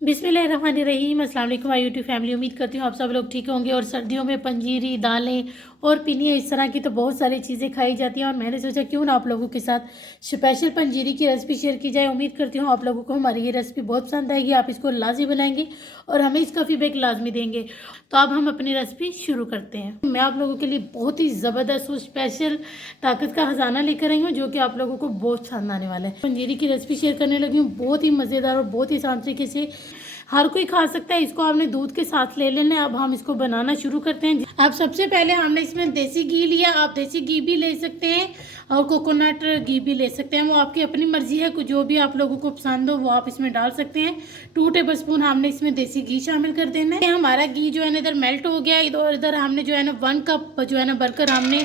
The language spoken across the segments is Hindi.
बिस्मिल्लाहिर्रहमानिर्रहीम। अस्सलाम वालेकुम माय यूट्यूब फैमिली। उम्मीद करती हूँ आप सब लोग ठीक होंगे। और सर्दियों में पंजीरी, दालें और पिनिया इस तरह की तो बहुत सारी चीज़ें खाई जाती हैं और मैंने सोचा क्यों ना आप लोगों के साथ स्पेशल पंजीरी की रेसिपी शेयर की जाए। उम्मीद करती हूँ आप लोगों को हमारी ये रेसिपी बहुत पसंद आएगी, आप इसको लाजमी बनाएंगे और हमें इसका फीडबैक लाजमी देंगे। तो अब हम अपनी रेसिपी शुरू करते हैं। मैं आप लोगों के लिए बहुत ही ज़बरदस्त और स्पेशल ताकत का खजाना लेकर आई हूँ जो कि आप लोगों को बहुत पसंद आने वाला है। पंजीरी की रेसिपी शेयर करने लगी हूँ, बहुत ही मज़ेदार और बहुत ही आसान तरीके से हर कोई खा सकता है। इसको आपने दूध के साथ ले लेना है। अब हम इसको बनाना शुरू करते हैं। अब सबसे पहले हमने इसमें देसी घी लिया, आप देसी घी भी ले सकते हैं और कोकोनट घी भी ले सकते हैं, वो आपकी अपनी मर्जी है। जो भी आप लोगों को पसंद हो वो आप इसमें डाल सकते हैं। 2 टेबलस्पून हमने इसमें देसी घी शामिल कर देना है। हमारा घी जो है ना इधर मेल्ट हो गया। इधर हमने जो है ना 1 कप जो है ना भरकर हमने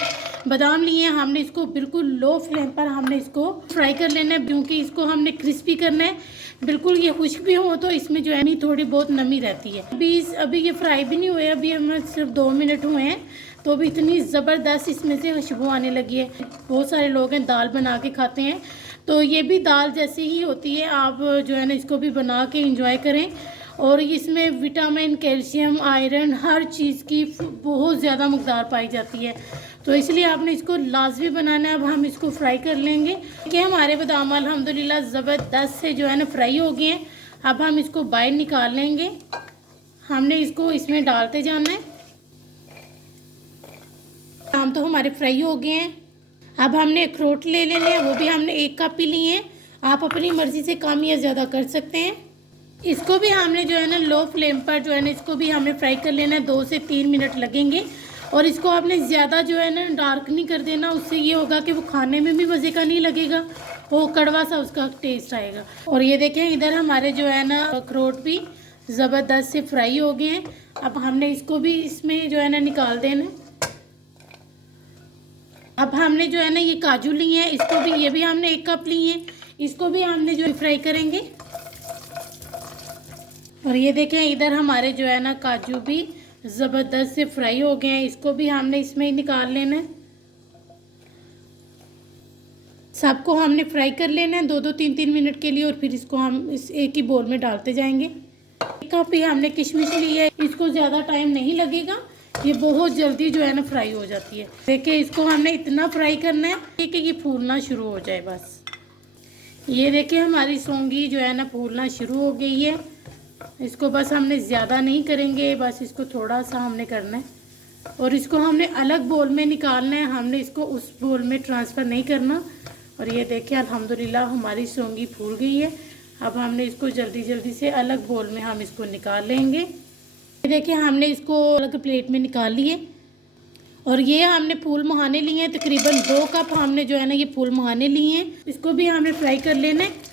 बादाम लिए हैं। हमने इसको बिल्कुल लो फ्लेम पर हमने इसको फ्राई कर लेना है क्योंकि इसको हमने क्रिस्पी करना है। बिल्कुल ये खुश्क भी हो तो इसमें जो है थोड़ी बहुत नमी रहती है। अभी ये फ्राई भी नहीं हुए, अभी हमें सिर्फ 2 मिनट हुए हैं तो अभी इतनी ज़बरदस्त इसमें से खुशबू आने लगी है। बहुत सारे लोग हैं दाल बना के खाते हैं, तो ये भी दाल जैसी ही होती है। आप जो है ना इसको भी बना के इंजॉय करें। और इसमें विटामिन, कैल्शियम, आयरन हर चीज़ की बहुत ज़्यादा मकदार पाई जाती है, तो इसलिए आपने इसको लाजमी बनाना है। अब हम इसको फ्राई कर लेंगे कि हमारे बादाम अल्हम्दुलिल्लाह ज़बरदस्त से जो है ना फ्राई हो गए हैं। अब हम इसको बाहर निकाल लेंगे। हमने इसको इसमें डालते जाना है। बादाम तो हमारे फ्राई हो गए हैं। अब हमने अखरोट ले लेने हैं, वो भी हमने 1 कप ही लिए हैं। आप अपनी मर्ज़ी से कम या ज़्यादा कर सकते हैं। इसको भी हमने जो है ना लो फ्लेम पर जो है ना इसको भी हमें फ्राई कर लेना है। 2 से 3 मिनट लगेंगे। और इसको आपने ज़्यादा जो है ना डार्क नहीं कर देना, उससे ये होगा कि वो खाने में भी मज़े का नहीं लगेगा, वो कड़वा सा उसका टेस्ट आएगा। और ये देखें इधर हमारे जो है ना अखरोट भी ज़बरदस्त से फ्राई हो गए हैं। अब हमने इसको भी इसमें जो है ना निकाल देना। अब हमने जो है ना ये काजू लिए हैं, इसको भी ये भी हमने 1 कप लिए हैं, इसको भी हमने जो फ्राई करेंगे। और ये देखें इधर हमारे जो है ना काजू भी ज़बरदस्त से फ्राई हो गए हैं, इसको भी हमने इसमें ही निकाल लेना है। सबको हमने फ्राई कर लेना है 2-2, 3-3 मिनट के लिए और फिर इसको हम इस एक ही बोल में डालते जाएंगे। 1 कप ही हमने किशमिश ली है, इसको ज़्यादा टाइम नहीं लगेगा, ये बहुत जल्दी जो है ना फ्राई हो जाती है। देखिए इसको हमने इतना फ्राई करना है कि ये फूलना शुरू हो जाए बस। ये देखिए हमारी सौंगी जो है ना फूलना शुरू हो गई है। इसको बस हमने ज़्यादा नहीं करेंगे, बस इसको थोड़ा सा हमने करना है और इसको हमने अलग बोल में निकालना है, हमने इसको उस बोल में ट्रांसफ़र नहीं करना। और ये देखिए अल्हम्दुलिल्लाह हमारी सौंगी फूल गई है। अब हमने इसको जल्दी जल्दी से अलग बोल में हम इसको निकाल लेंगे। ये देखिए हमने इसको अलग प्लेट में निकाल लिए और ये हमने फूल मुहाने लिए हैं, तकरीबन 2 कप हमने जो है ना ये फूल मुहाने लिए हैं। इसको भी हमें फ्राई कर लेना है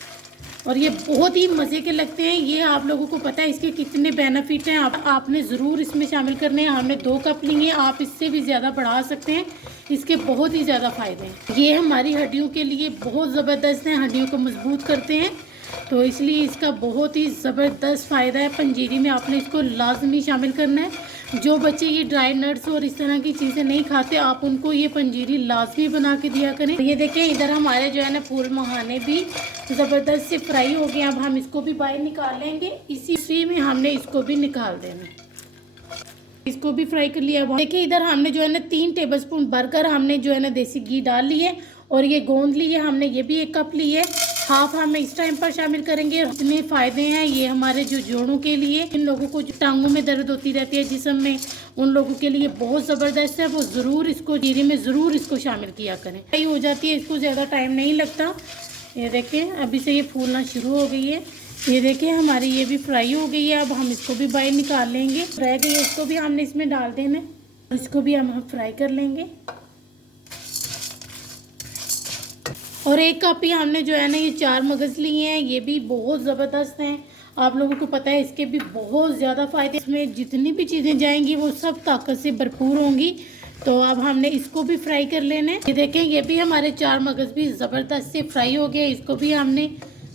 और ये बहुत ही मज़े के लगते हैं। ये आप लोगों को पता है इसके कितने बेनिफिट हैं, आपने ज़रूर इसमें शामिल करने हैं। हमने 2 कप लिए हैं, आप इससे भी ज़्यादा बढ़ा सकते हैं, इसके बहुत ही ज़्यादा फ़ायदे हैं। ये हमारी हड्डियों के लिए बहुत ज़बरदस्त हैं, हड्डियों को मजबूत करते हैं, तो इसलिए इसका बहुत ही ज़बरदस्त फ़ायदा है। पंजीरी में आपने इसको लाजमी शामिल करना है। जो बच्चे ये ड्राई नट्स और इस तरह की चीज़ें नहीं खाते, आप उनको ये पंजीरी लाजमी बना के दिया करें। ये देखें इधर हमारे जो है ना फूल मुहाने भी ज़बरदस्त से फ्राई हो गए। अब हम इसको भी बाहर निकाल लेंगे, इसी में हमने इसको भी निकाल देना। इसको भी फ्राई कर लिया। देखिए इधर हमने जो है ना 3 टेबलस्पून भरकर हमने जो है ना देसी घी डाल ली है और ये गोंद ली है हमने, ये भी 1 कप ली है। हाफ हम इस टाइम पर शामिल करेंगे। इतने फ़ायदे हैं ये हमारे जो जोड़ों के लिए, इन लोगों को जो टांगों में दर्द होती रहती है जिस्म में, उन लोगों के लिए बहुत ज़बरदस्त है। वो ज़रूर इसको जीरे में ज़रूर इसको शामिल किया करें, फ्राई हो जाती है, इसको ज़्यादा टाइम नहीं लगता। ये देखें अभी से ये फूलना शुरू हो गई है। ये देखिए हमारी ये भी फ्राई हो गई है। अब हम इसको भी बाहर निकाल लेंगे। रह गई है इसको भी हमने इसमें डाल देना है, इसको भी हम फ्राई कर लेंगे। और 1 कप ही हमने जो है ना ये 4 मगज़ लिए हैं, ये भी बहुत ज़बरदस्त हैं। आप लोगों को पता है इसके भी बहुत ज़्यादा फ़ायदे, इसमें जितनी भी चीज़ें जाएंगी वो सब ताकत से भरपूर होंगी। तो अब हमने इसको भी फ्राई कर लेना है। ये देखें ये भी हमारे 4 मगज़ भी ज़बरदस्त से फ्राई हो गए, इसको भी हमने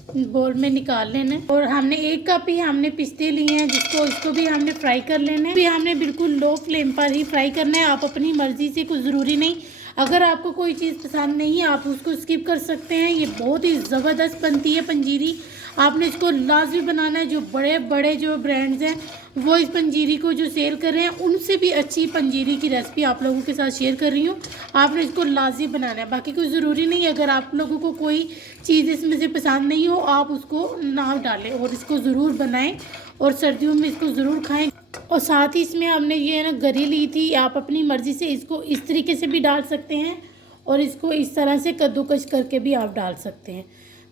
बोल में निकाल लेना है। और हमने 1 कप ही हमने पिस्ते लिए हैं, इसको भी हमने फ्राई कर लेना है। भी हमने बिल्कुल लो फ्लेम पर ही फ्राई करना है, आप अपनी मर्ज़ी से, कुछ ज़रूरी नहीं। अगर आपको कोई चीज़ पसंद नहीं है आप उसको स्किप कर सकते हैं। ये बहुत ही ज़बरदस्त बनती है पंजीरी, आपने इसको लाजमी बनाना है। जो बड़े बड़े जो ब्रांड्स हैं वो इस पंजीरी को जो सेल कर रहे हैं उनसे भी अच्छी पंजीरी की रेसिपी आप लोगों के साथ शेयर कर रही हूँ। आपने इसको लाजमी बनाना है, बाकी कोई ज़रूरी नहीं है। अगर आप लोगों को कोई चीज़ इसमें से पसंद नहीं हो आप उसको ना डालें और इसको ज़रूर बनाएं और सर्दियों में इसको ज़रूर खाएं। और साथ ही इसमें हमने ये है ना गरी ली थी, आप अपनी मर्ज़ी से इसको इस तरीके से भी डाल सकते हैं और इसको इस तरह से कद्दूकस करके भी आप डाल सकते हैं।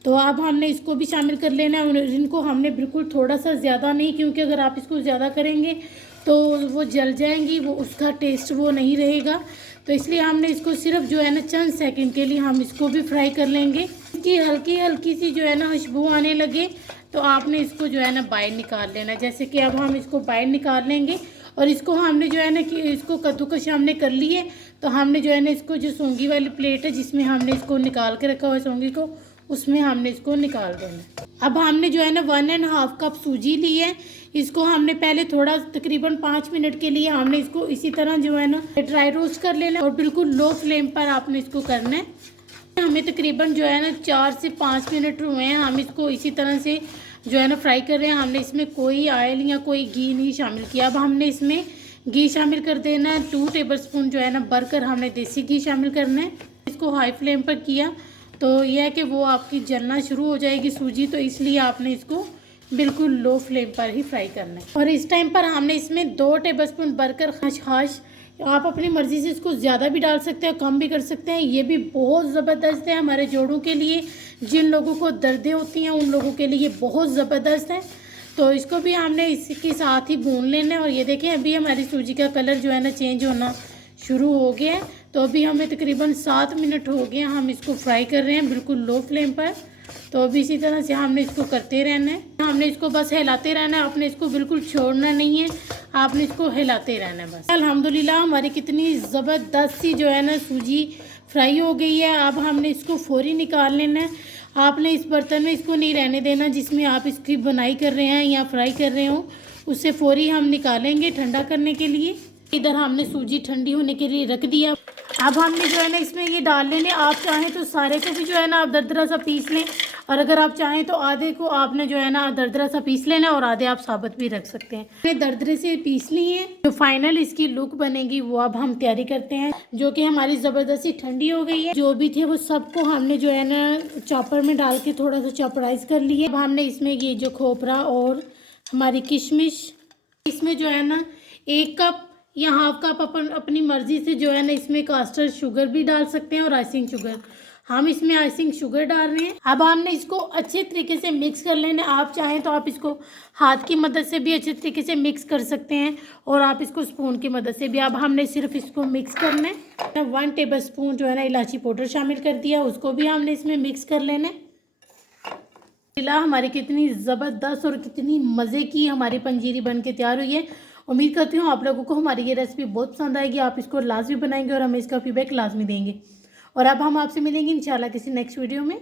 तो अब हमने इसको भी शामिल कर लेना है। इनको हमने बिल्कुल थोड़ा सा ज़्यादा नहीं, क्योंकि अगर आप इसको ज़्यादा करेंगे तो वो जल जाएंगी, वो उसका टेस्ट वो नहीं रहेगा। तो इसलिए हमने इसको सिर्फ जो है ना चंद सेकंड के लिए हम इसको भी फ्राई कर लेंगे। इसकी हल्की हल्की सी जो है ना खुशबू आने लगे तो आपने इसको जो है ना बाहर निकाल लेना। जैसे कि अब हम इसको बाहर निकाल लेंगे और इसको हमने जो है ना कि इसको कद्दूकस हमने कर लिए, तो हमने जो है ना इसको जो सौंगी वाली प्लेट है जिसमें हमने इसको निकाल के रखा हुआ है सौंगी को, उसमें हमने इसको निकाल देना। अब हमने जो है ना 1.5 कप सूजी ली है। इसको हमने पहले थोड़ा तकरीबन 5 मिनट के लिए हमने इसको इसी तरह जो है ना ड्राई रोस्ट कर लेना और बिल्कुल लो फ्लेम पर आपने इसको करना है। हमें तकरीबन जो है ना 4 से 5 मिनट हुए हैं, हम इसको इसी तरह से जो है ना फ्राई कर रहे हैं। हमने इसमें कोई ऑयल या कोई घी नहीं शामिल किया। अब हमने इसमें घी शामिल कर देना है। 2 टेबलस्पून जो है ना भरकर हमने देसी घी शामिल करना है। इसको हाई फ्लेम पर किया तो यह है कि वो आपकी जलना शुरू हो जाएगी सूजी, तो इसलिए आपने इसको बिल्कुल लो फ्लेम पर ही फ्राई करना है। और इस टाइम पर हमने इसमें 2 टेबलस्पून भरकर खसखस, आप अपनी मर्ज़ी से इसको ज़्यादा भी डाल सकते हैं, कम भी कर सकते हैं। ये भी बहुत ज़बरदस्त है हमारे जोड़ों के लिए, जिन लोगों को दर्दें होती हैं उन लोगों के लिए बहुत ज़बरदस्त है। तो इसको भी हमने इसके साथ ही भून लेना है। और ये देखें अभी हमारी सूजी का कलर जो है ना चेंज होना शुरू हो गया है। तो अभी हमें तकरीबन 7 मिनट हो गए, हम इसको फ्राई कर रहे हैं बिल्कुल लो फ्लेम पर। तो अभी इसी तरह से हमने इसको करते रहना है, हमने इसको बस हिलाते रहना है, आपने इसको बिल्कुल छोड़ना नहीं है, आपने इसको हिलाते रहना है बस। अल्हम्दुलिल्लाह हमारी कितनी ज़बरदस्त सी जो है ना सूजी फ्राई हो गई है। अब हमने इसको फौरी निकाल लेना है। आपने इस बर्तन में इसको नहीं रहने देना जिसमें आप इसकी बनाई कर रहे हैं या फ्राई कर रहे हो, उससे फौरी हम निकालेंगे ठंडा करने के लिए। इधर हमने सूजी ठंडी होने के लिए रख दिया। अब हमने जो है ना इसमें ये डाल लेने, आप चाहें तो सारे को भी जो है ना आप दरदरा सा पीस लें, और अगर आप चाहें तो आधे को आपने जो है ना दरदरा सा पीस लेना और आधे आप साबुत भी रख सकते हैं। हमने दरदरे से पीस ली है। जो फाइनल इसकी लुक बनेगी वो अब हम तैयारी करते हैं, जो कि हमारी ज़बरदस्ती ठंडी हो गई है। जो भी थे वो सबको हमने जो है ना चॉपर में डाल के थोड़ा सा चॉपराइज कर लिया। अब हमने इसमें ये जो खोपरा और हमारी किशमिश, इसमें जो है ना 1 कप या हाफ कप अपनी मर्ज़ी से जो है ना इसमें कास्टर शुगर भी डाल सकते हैं और आइसिंग शुगर, हम इसमें आइसिंग शुगर डाल रहे हैं। अब हमने इसको अच्छे तरीके से मिक्स कर लेना। आप चाहें तो आप इसको हाथ की मदद से भी अच्छे तरीके से मिक्स कर सकते हैं और आप इसको स्पून की मदद से भी। अब हमने सिर्फ इसको मिक्स करना है। 1 टेबलस्पून जो है ना इलायची पाउडर शामिल कर दिया, उसको भी हमने इसमें मिक्स कर लेना है। हमारी कितनी ज़बरदस्त और कितनी मज़े की हमारी पंजीरी बन के तैयार हुई है। उम्मीद करती हूँ आप लोगों को हमारी ये रेसिपी बहुत पसंद आएगी, आप इसको लाजमी बनाएंगे और हमें इसका फीडबैक लाजमी देंगे। और अब हम आपसे मिलेंगे इंशाल्लाह किसी नेक्स्ट वीडियो में।